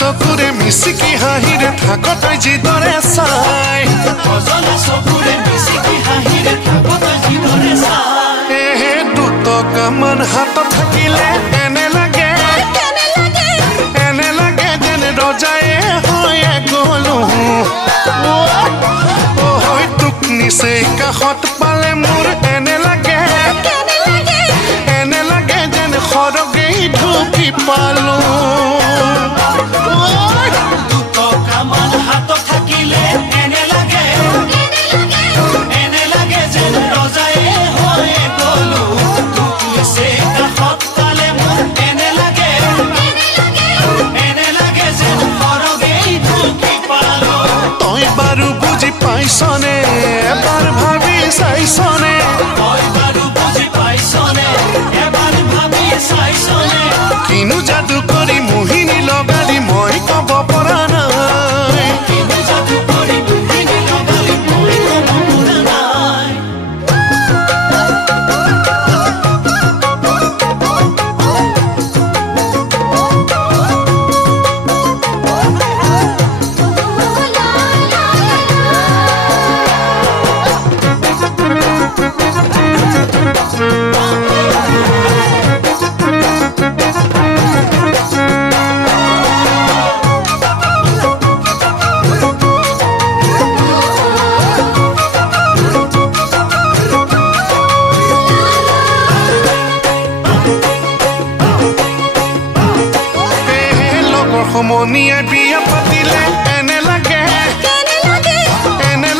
চকুৰে মিচিকি হাঁহিৰে থাক তই যিদৰে চাই সজলা চকুৰে মিচিকি হাঁহিৰে থাক তই যিদৰে চাই দুটকামান হাতত থাকিলে এনে লাগে যেন ৰজায়ে হৈয়ে গলো তোক নিচেই কাষত পালে মোৰ এনে লাগে যেন সৰগেই ঢুকি পালো দুটকামান হাতত থাকিলে এনে লাগে যেন ৰজায়ে হৈয়ে গলো তোক নিচেই কাষত পালে মোৰ এনে লাগে যেন সৰগেই ঢুকি পালো তই বাৰু বুজি পাইছনে এবাৰ ভাবি চাইছনে তই বাৰু বুজি পাইছনে এবাৰ ভাবি চাইছনে কিনো যাদু কৰি মোহিনী লগালি মই ক'ব পৰা নাই কিনো যাদু কৰি মোহিনী লগালি মই ক'ব পৰা নাই সমনীয়াই বিয়া পাতিলে এনে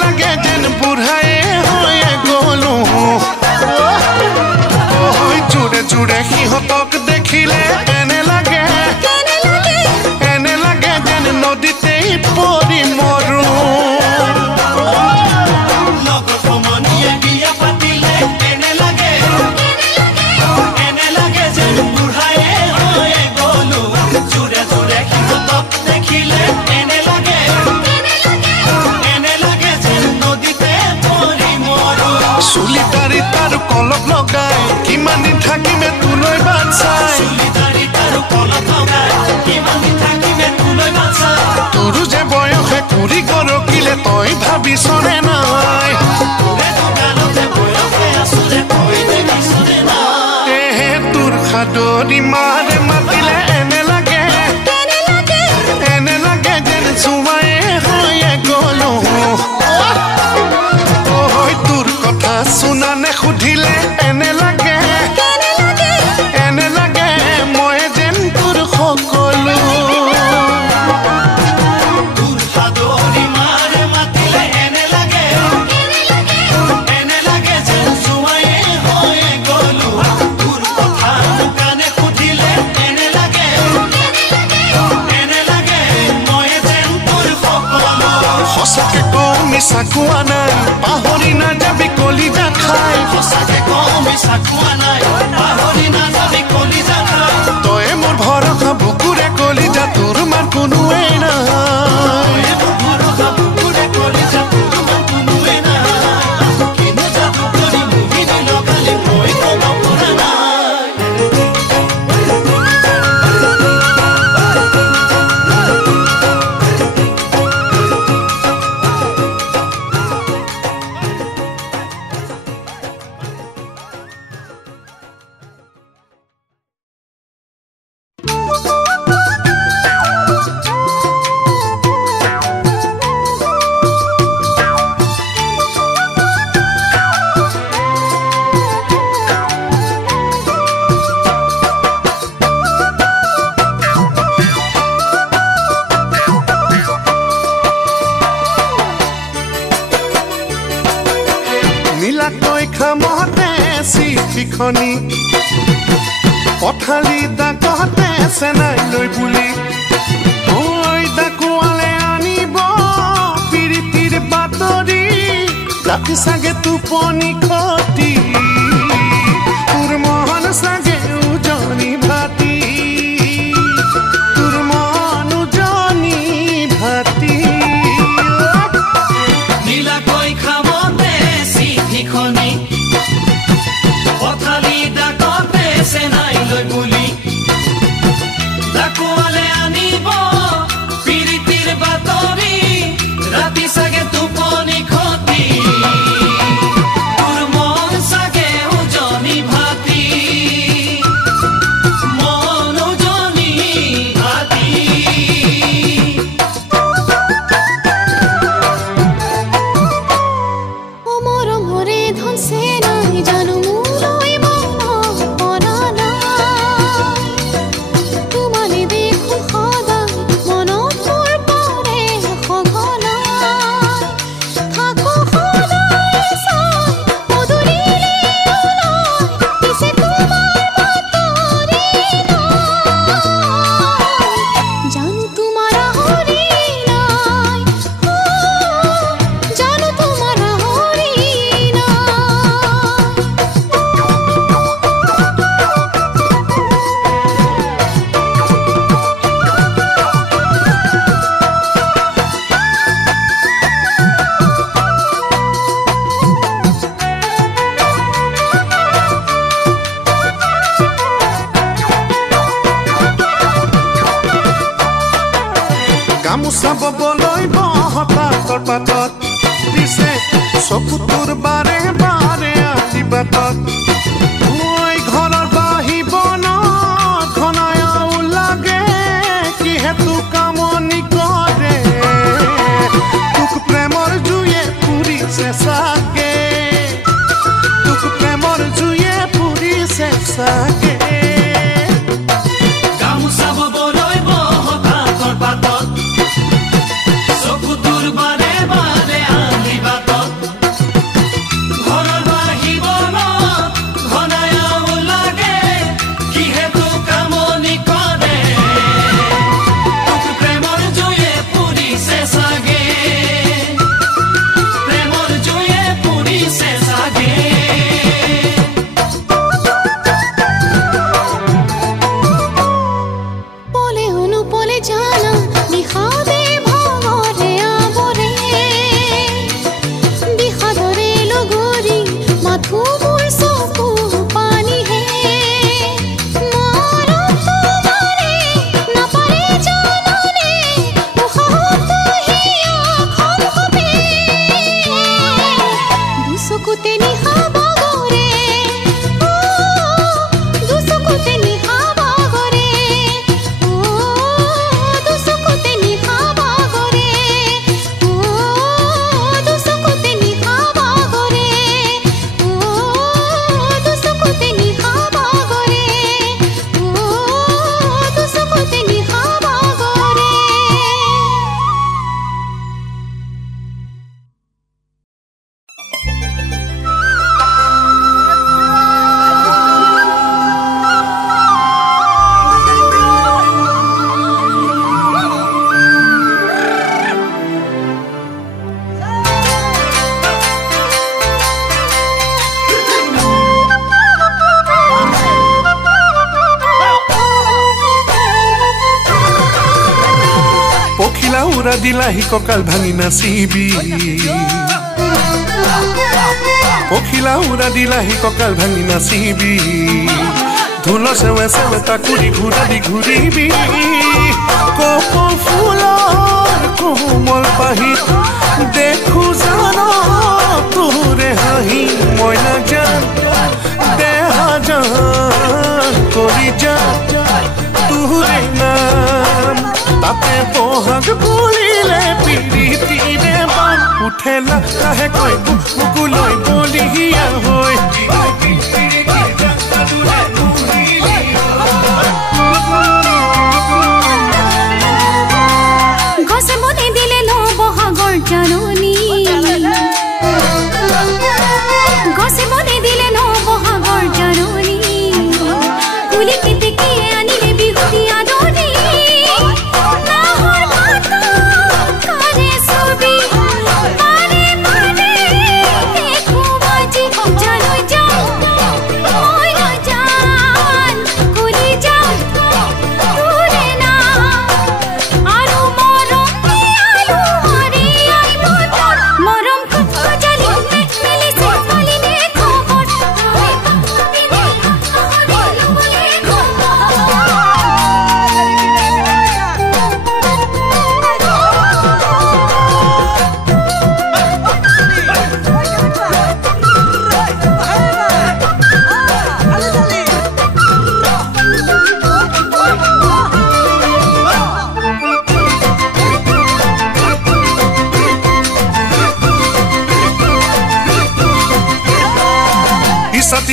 লাগে যেন বুঢ়ায়ে হৈয়ে গলো জোৰে সিহঁতক দেখিলে এনে লাগে যেন নদীতেই পৰি মৰো লগৰ সমনীয়াই বিয়া পাতিলে এনে লাগে যেন বুঢ়ায়ে হৈয়ে গলো জোৰে সিহঁতক দেখিলে এনে লাগে যেন নদীতে পৰি মৰো চুলি দাড়ি তাৰ কলপ লগাই কিমান দিন থাকিমে তোলৈ বাট চাই তোৰো যে বয়সে কুৰি গৰকিলে তই ভাবিছনে নাই তোৰ সাদৰি মাৰে মাতিলে এনে লাগে যেন জোঁৱায়ে হৈয়ে গলো তোৰ কথা শুনানে সুধিলে এনে লাগে মই যেন তোৰ সকলো তোৰ সাদৰি মাৰে মাতিলে এনে লাগে যেন জোঁৱায়ে হৈয়ে গলো তোৰ কথা কানে সুধিলে এনে লাগে মই যেন তোৰ সকলো সঁচাকে কওঁ মিছা কোৱা নাই পাহৰি নাযাবি কলিজা খাই সঁচাকে কওঁ মিছা কোৱা নাই পাহৰি নাযাবি কলিজা খাই তই মোৰ ভৰসা বুকুৰে কলিজা তোৰ মান কোনোৱেই নাই ভৰসা বুকুৰে কলিজা তোৰ মান কোনোৱেই নাই কিনো যাদু কৰি মোহিনী লগালি মই ক'ব পৰা নাই নীলাকৈ খামতে চিঠিখনি পঠালি ডাকতে চেনাই লৈ বুলি ডাকুৱালে আনিব প্ৰীতিৰ বাতৰি ৰাতি চাগে টোপনি খতি তোৰ মন চাগে উজনি ভাতি নীলাকৈ খামতে চিঠিখনি পঠালি ডাকতে চেনাই লৈ বুলি ডাকুৱালে আনিব গামোচা ববলৈ বহতাকৰ পাতত দিছে চকু তোৰ বাৰে বাৰে আলি বাটত মই ঘৰৰ বাহিব ন ঘনায়াও লাগে কিহেতু কামনি কৰে তোক প্ৰেমৰ জুয়ে পুৰিছে চাগে তোক প্ৰেমৰ জুয়ে পুৰিছে চাগে উৰা দিলাহি কঁকাল ভাঙি নাচিবি পখিলা উৰা দিলাহি কঁকাল ভাঙি নাচিবি ঢোল চেৱে চেৱে তাকুৰি ঘূৰা দি ঘূৰিবি কপৌ ফুলৰ কোমল পাহিত দেখো জান তোৰে হাঁহি মই নাজান দেহা জান কৰি যা তোৰে নাম তাতে বহাগ বুলিলে পিৰিতিৰে বান উঠে লাহেকৈ বুকুলৈ বলিয়া হৈ গছে মনে দিলে ন বহাগৰ জাননী গছে মনে দিলে ন বহাগৰ জাননী কুলি কেতেকীয়ে আনিলে বিহুতি আদৰি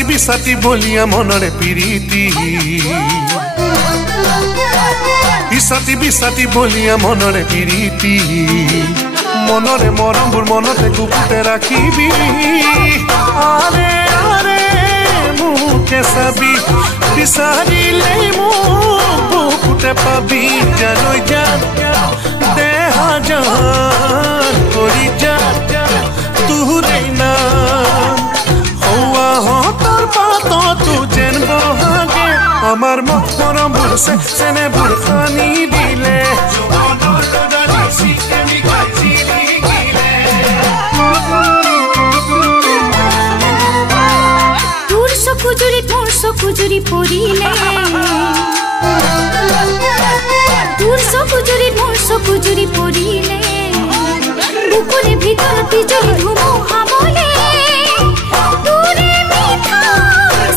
বিছাতি বলিয়া মনৰে পিৰিতি ইছাতি বিছাতি বলিয়া মনৰে পিৰিতি মনৰে মৰমবোৰ মনতে গুপুতে ৰাখিবি আৰে আৰে মুকে চাবি বিচাৰিলে মোক বুকুতে পাবি জানৈ জান দেহা জান কৰি যা তোৰে নাম হৌৱাহঁতৰ পাততো যেন বহাগে আমাৰ মৰমবোৰ চেনেবোৰ সানি দিলে তোৰ চকুজুৰিত মোৰ চকুজুৰি পৰিলে তোৰ চকুজুৰিত মোৰ চকুজুৰি বিজুৰি পৰিলে বুকুৰে ভিতৰত বিজুৰি ধুমুহা বলে তোৰে মিঠা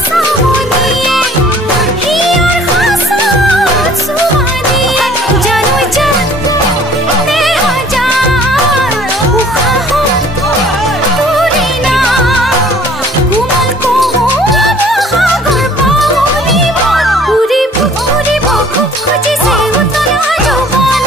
চাৱনিয়ে হিয়াৰ হাছত চুৱানিয়ে জানো জান দেহ যাৰ উশাহ তোৰে না কোমল কোমল সাগৰ পাৱনি উৰিব উৰিব খুব খুজিছে উতলা যৌৱন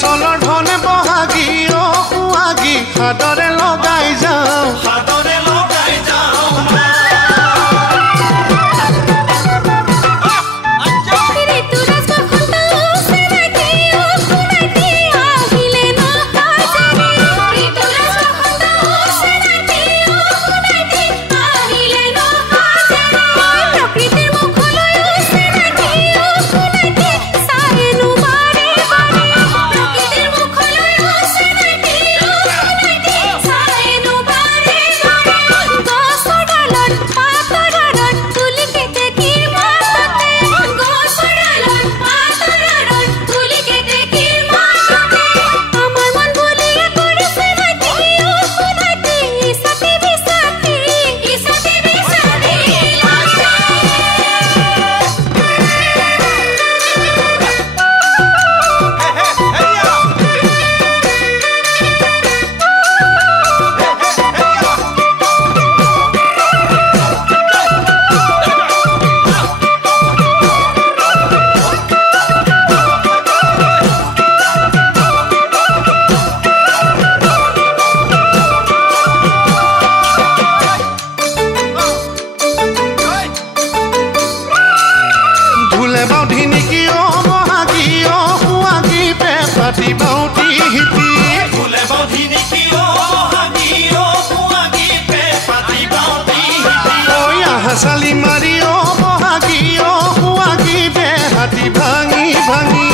চলৰ ধনে বহাগী অ সুৱাগী হাদৰে লগাই যাওঁ Sali Mario Bohagio Huagi Behati Bhangi Bhangi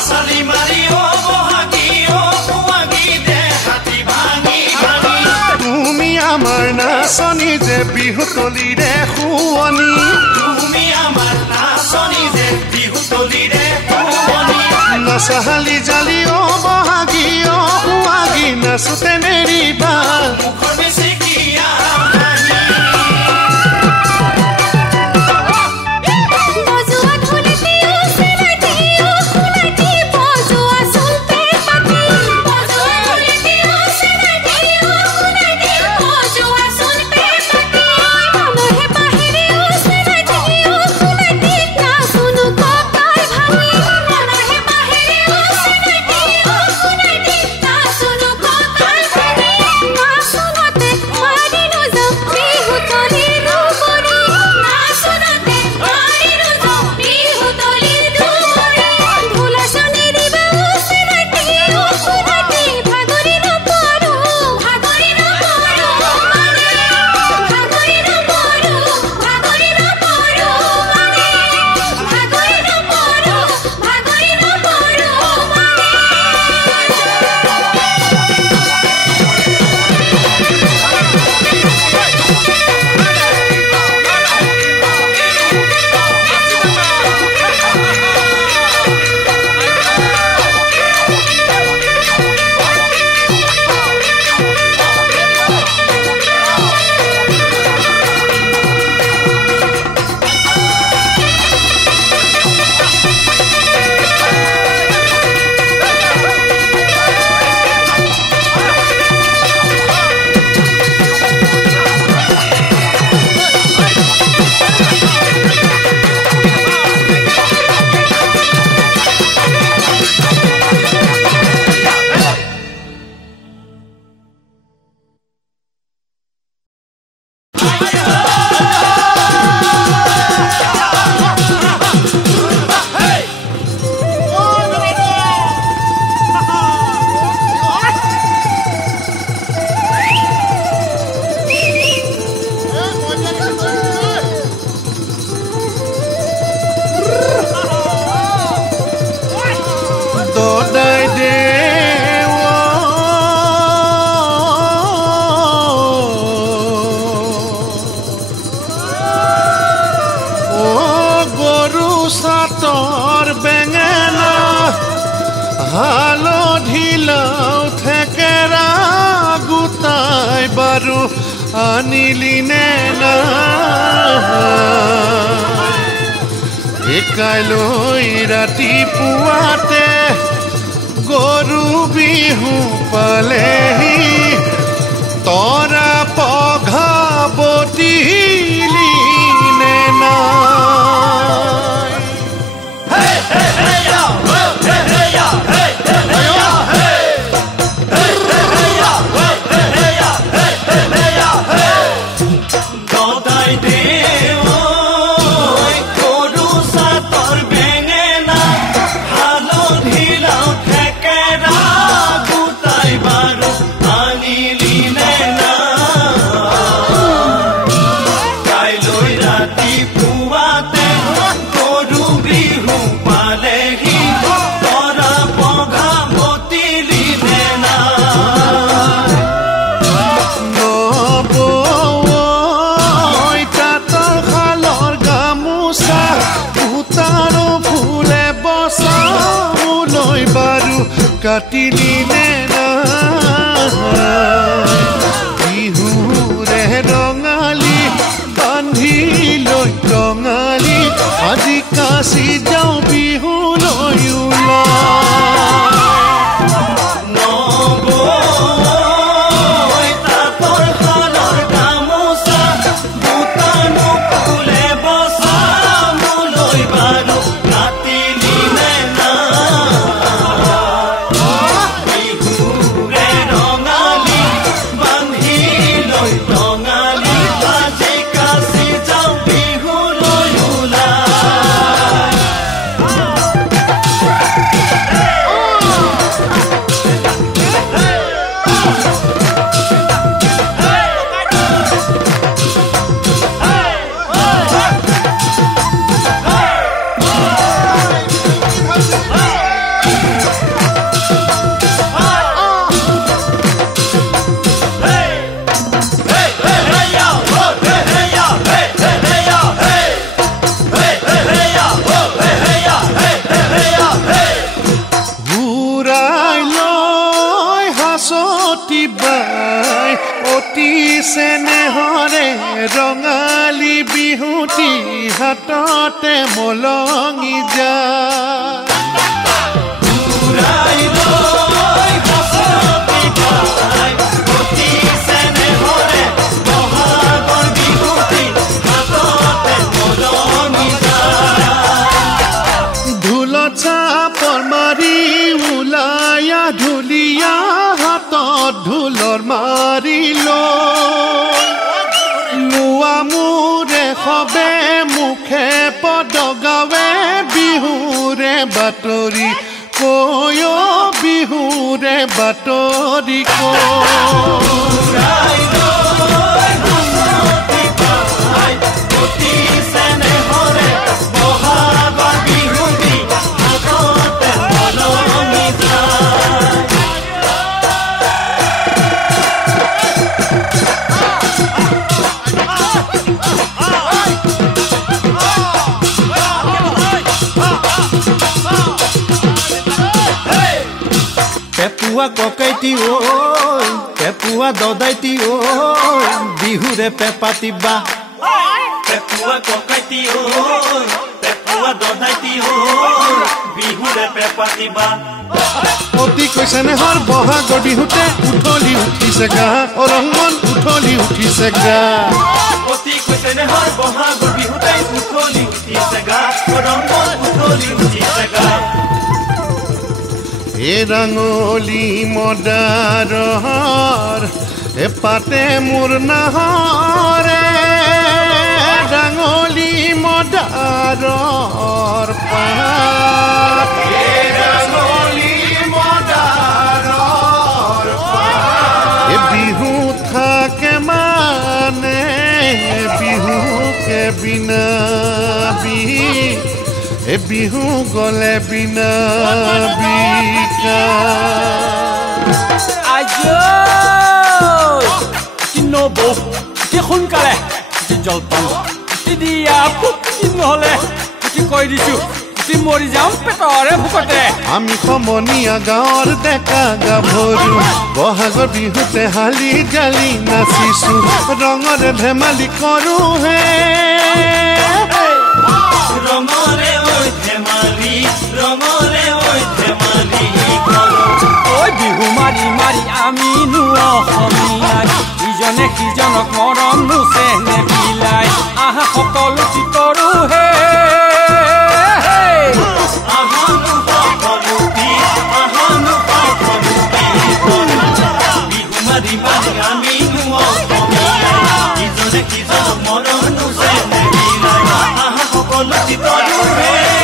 Sali Mario Bohagio Huagi Behati Bhangi Bhangi Tumi amar na নাচনী যে বিহু তলিৰে শুৱনি তুমি আমাৰ নাচনী যে বিহু তলিৰে শুৱনি নাচাহালি জালি অ বহাগী অ সুৱাগী নাচোতে নেৰিবা মুখৰ বেছিকিয়া আনিলিনে না কাইলৈ ৰাতিপুৱাতে গৰু বিহু পালেহি তৰা পঘাবতিলিনে না কাটিলিনে না বিহুৰে ৰঙালী বান্ধি লৈ টঙালী আজি কাশী যাওঁ বিহুলৈ হাততে মলঙি যায় চাপৰ মাৰি ওলায়া ঢুলীয়া হাতত ঢোলৰ মাৰি লোৱা মোৰে সবে মুখে পদগাৱে বিহুৰে বাতৰি কৈ বিহুৰে বাতৰি পেপুয়া ককাইটি ঐ পেপুয়া দদাইটি ঐ বিহুৰে পেপাতিবা পেপুয়া ককাইটি ঐ পেপুয়া দদাইটি ঐ বিহুৰে পেপাতিবা অতি কৈছে নেহৰ বহাগৰ বিহুতে উঠলি উঠিছে গা অৰংগন উঠলি উঠিছে গা অতি কৈছে নেহৰ বহাগৰ বিহুতে উঠলি উঠিছে গা অৰংগন উঠলি উঠিছে গা এ ৰাঙলী মদাৰৰ এ পাতে মোৰ নাহৰে ৰাঙলী মদাৰৰ পাত এ বিহু থাকে মানে বিহুকে বিনা এ বিহু গলে বিনা বিকা নবৌ কি সোনকালে জলপান দিয়া নহলে কৈ দিছো মৰি যাম পেটৰে ভোকতে আমি সমনীয়া গাঁৱৰ ডেকা গাভৰু বহাগৰ বিহুতে হালি জালি নাচিছো ৰঙৰে ধেমালি কৰো হে ৰঙৰে ঐ ধেমালি ঐ বিহু মাৰি মাৰি আমি অসমীয়াই ইজনে সিজনক মৰম নোচে নেবিলাই আহা সকলো কি কৰো হে বিহু মাৰি মাৰি আমি অসমীয়াই ইজনে সিজনক মৰম নোচে নেবিলাই আহা সকলো কি কৰো হে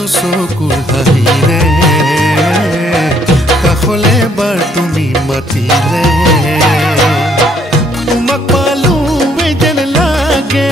মইতো চকুৰ হাঁহিৰে কাষলে বাৰ তুমি মাতিলে তোমাক পালো যেন লাগে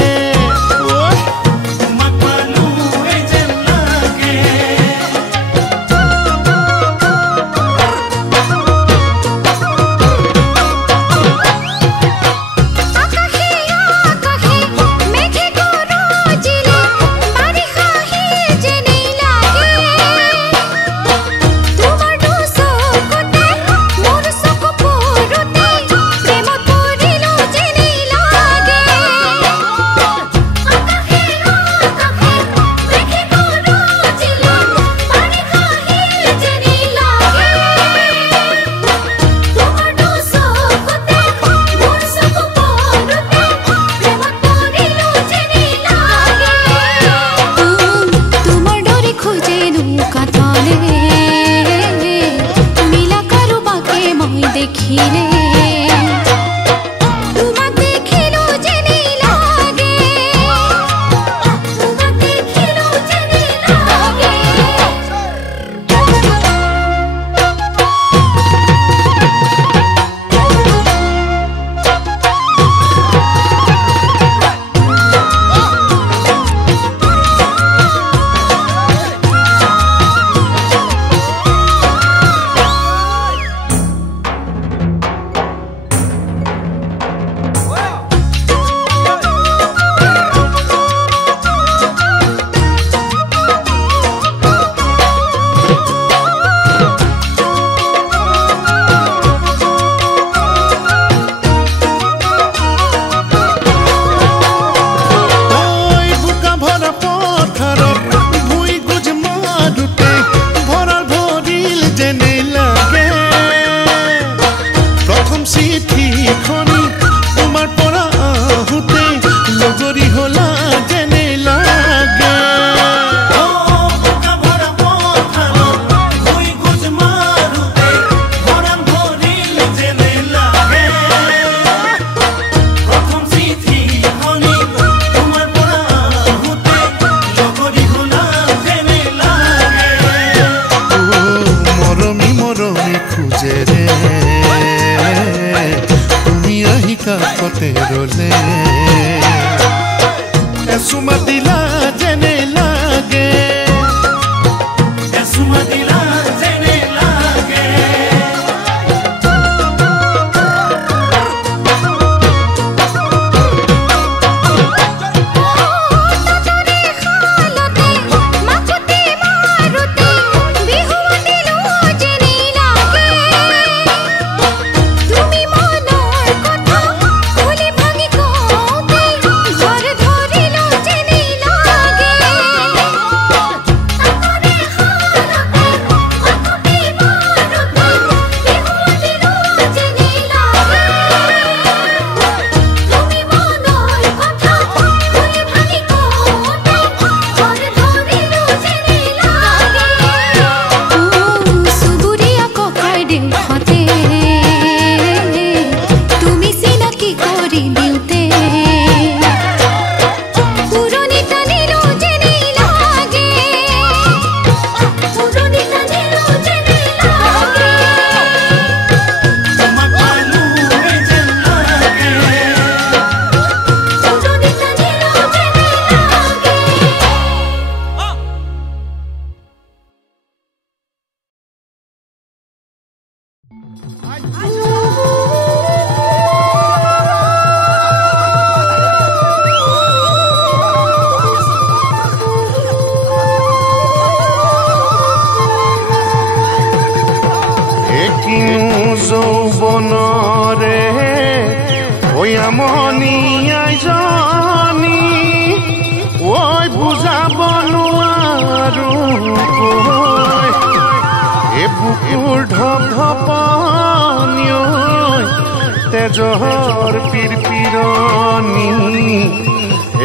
তেজহৰ পিৰপিৰণি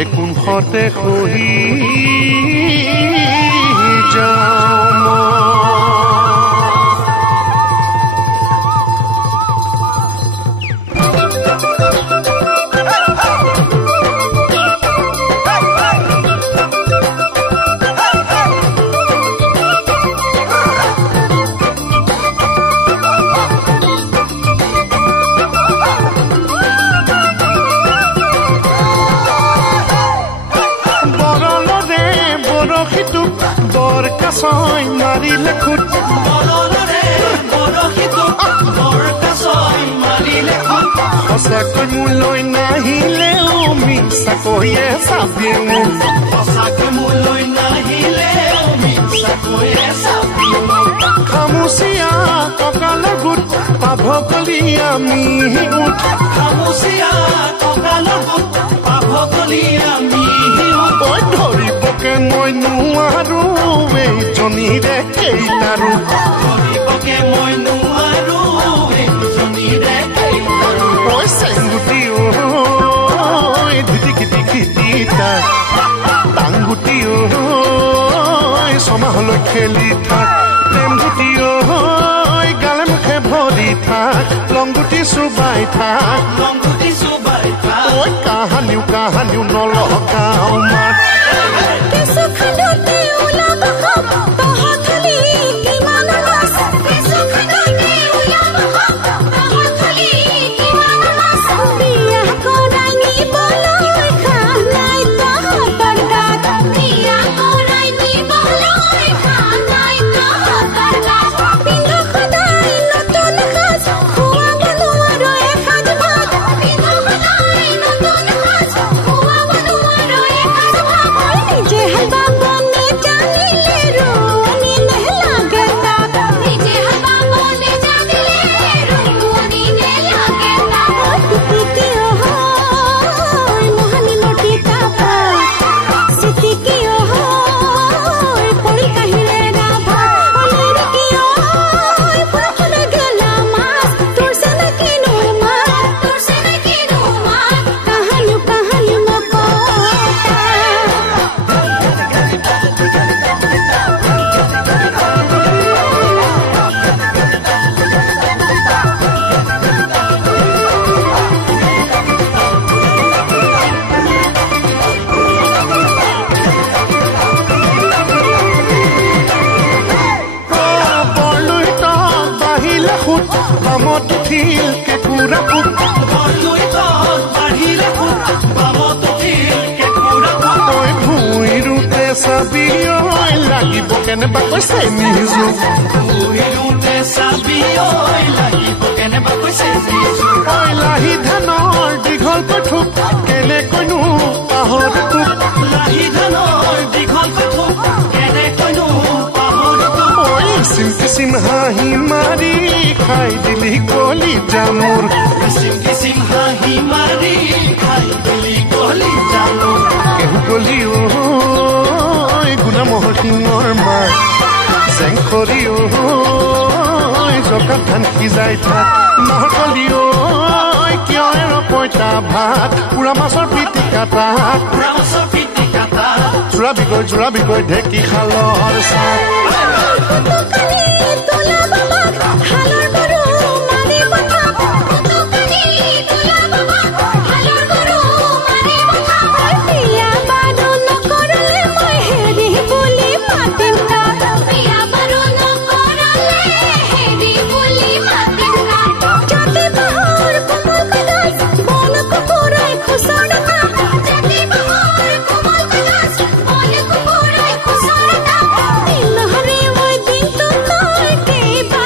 একোনহতে খহি যাওঁ বৰশীটোক বৰ কাছই মাৰিলে খুট সঁচাকৈ মোলৈ নাহিলেও মিছা কৈয়ে চাবি খামুচিয়া কঁকালৰ গোট পাভ কলি আমি ধৰিবকে মই নোৱাৰো এইজনীৰে কেইটাৰো চেংগুটি ধিটিকিটি খিটিতা টাংগুটি ছমাহলৈ খেলি থাক প্ৰেমগুটি গালে মুখে ভৰি থাক লংগুটি চুবাই থাক কাহানিও নলগাও মাত লাগিব কেনেবা কৈছে নিজু লাহি ধানৰ দীঘল কঠুক কেনেকৈনো পাহৰ কিচিম হাঁহি মাৰি খাই দিলি কলি জামুৰ কেহু কলি গুণামহৰ সিঙৰ মাৰ জেংখৰি জকাত ধান সিজাই থাক মাহৰ কলি কিয় পইতা ভাত পুৰা মাছৰ পিটিকা তাত জোৰাবি গৈ ঢেঁকী খালৰ চাত Bye.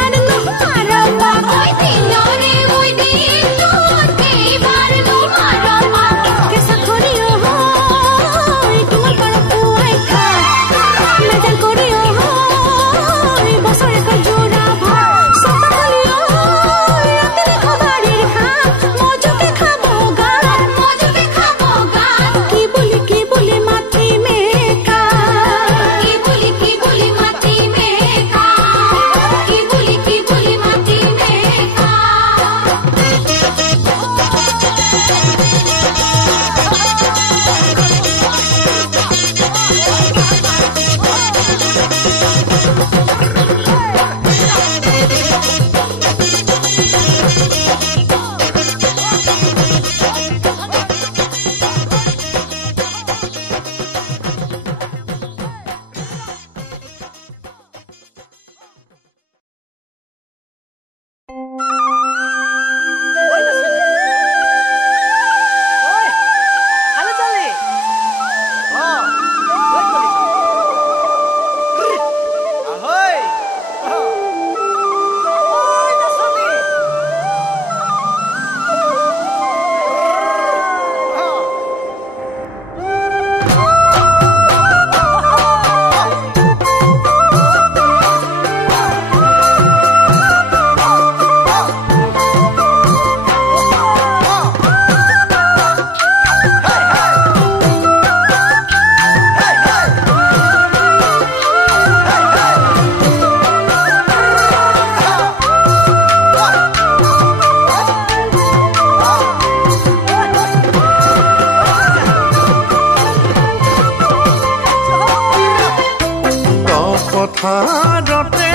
পথাৰতে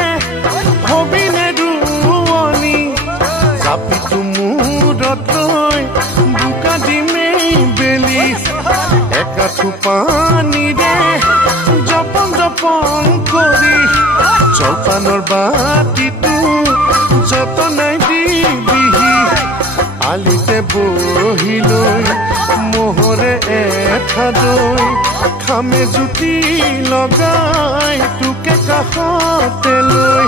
হবিনে ৰুৱনি জাপিটো মূৰত লৈ বোকা দিমেই বেলি একাঠু পানীৰে জপন জপন কৰি জলপানৰ বাতিটো যতনাই দিবিহি আলিতে বহি লৈ মোহৰে এঠাদৈ খামে জুতি লগাই তোকে কাষতে লৈ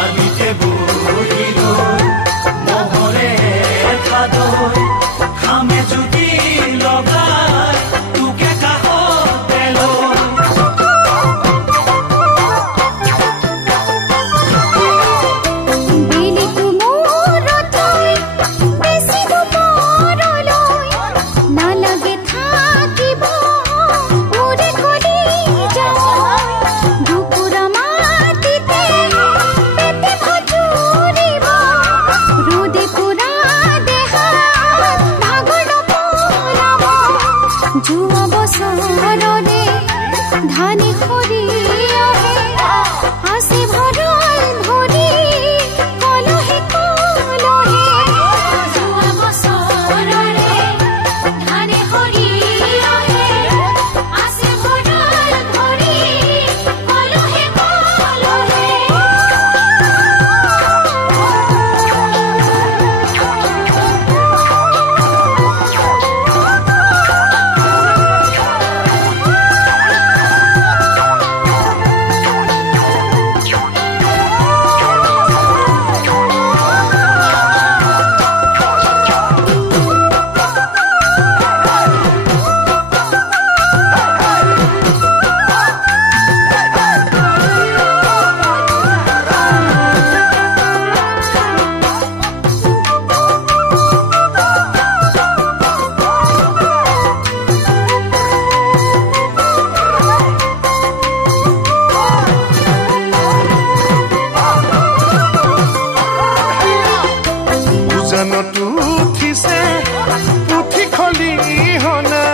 আলিতে বহি লৈ মোহৰে এঠাদৈ খামে জুতি লগাই তোকে কাষতে লৈ ধানি খৰি আছে ভৰল ভৰি কলহে কলহে যোৱা বছৰৰে ধানি খৰি আছে ভৰল ভৰি কলহে কলহে উঠিছে পুঠি খলি হনা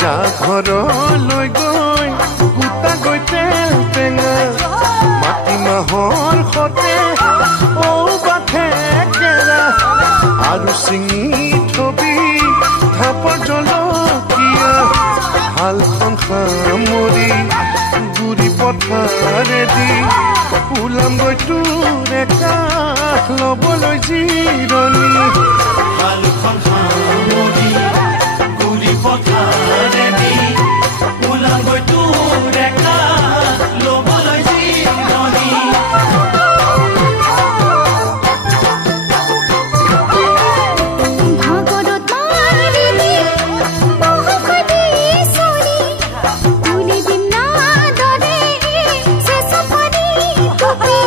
যা ঘৰলৈ গৈ গোটা গৈ তেল টেঙা মাটিমাহৰ সতে ঔবাখে কেৰা আৰু চিঙি থবি ধাপৰ জলকীয়া হালখন সামৰি গুৰি পথাৰেদি ওলাম গৈ তোৰ একাষ ল'বলৈ জিৰণি হালখন সামৰি গুৰি পথাৰেদি ওলাম গৈ তোৰ একাষ ল'বলৈ জিৰণি ভাগৰত মাৰিবি বহুকদি চৰি তুলি দিম নাদৰে চেচপনি টুপি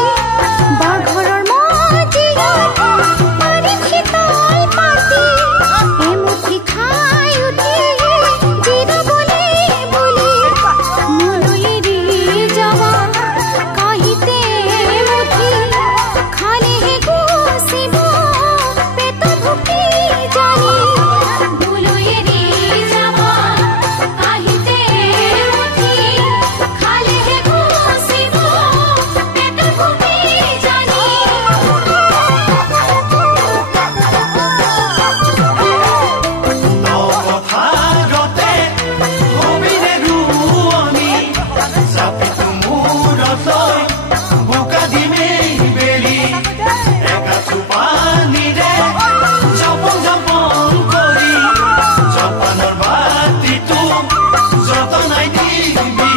বাঘৰৰ মজিয়াত মাৰিম শীতল পাতি এমুঠি খাই উঠি জিৰাবলৈ বুলি মোলৈ এৰি যাৱা কাহিতে মুঠি খালেহে গুচিব পেট ভুকি জানি মোলৈ এৰি যাৱা কাহিতে মুঠি খালেহে গুচিব পেট ভুকি জানি পথাৰতে হবিনে ৰুৱনি জাপিটো মূৰত লৈ বোকা দিমেই বেলি একাঠু পানীৰে জপন জপন কৰি জলপানৰ বাতিটো যতনাই দিবি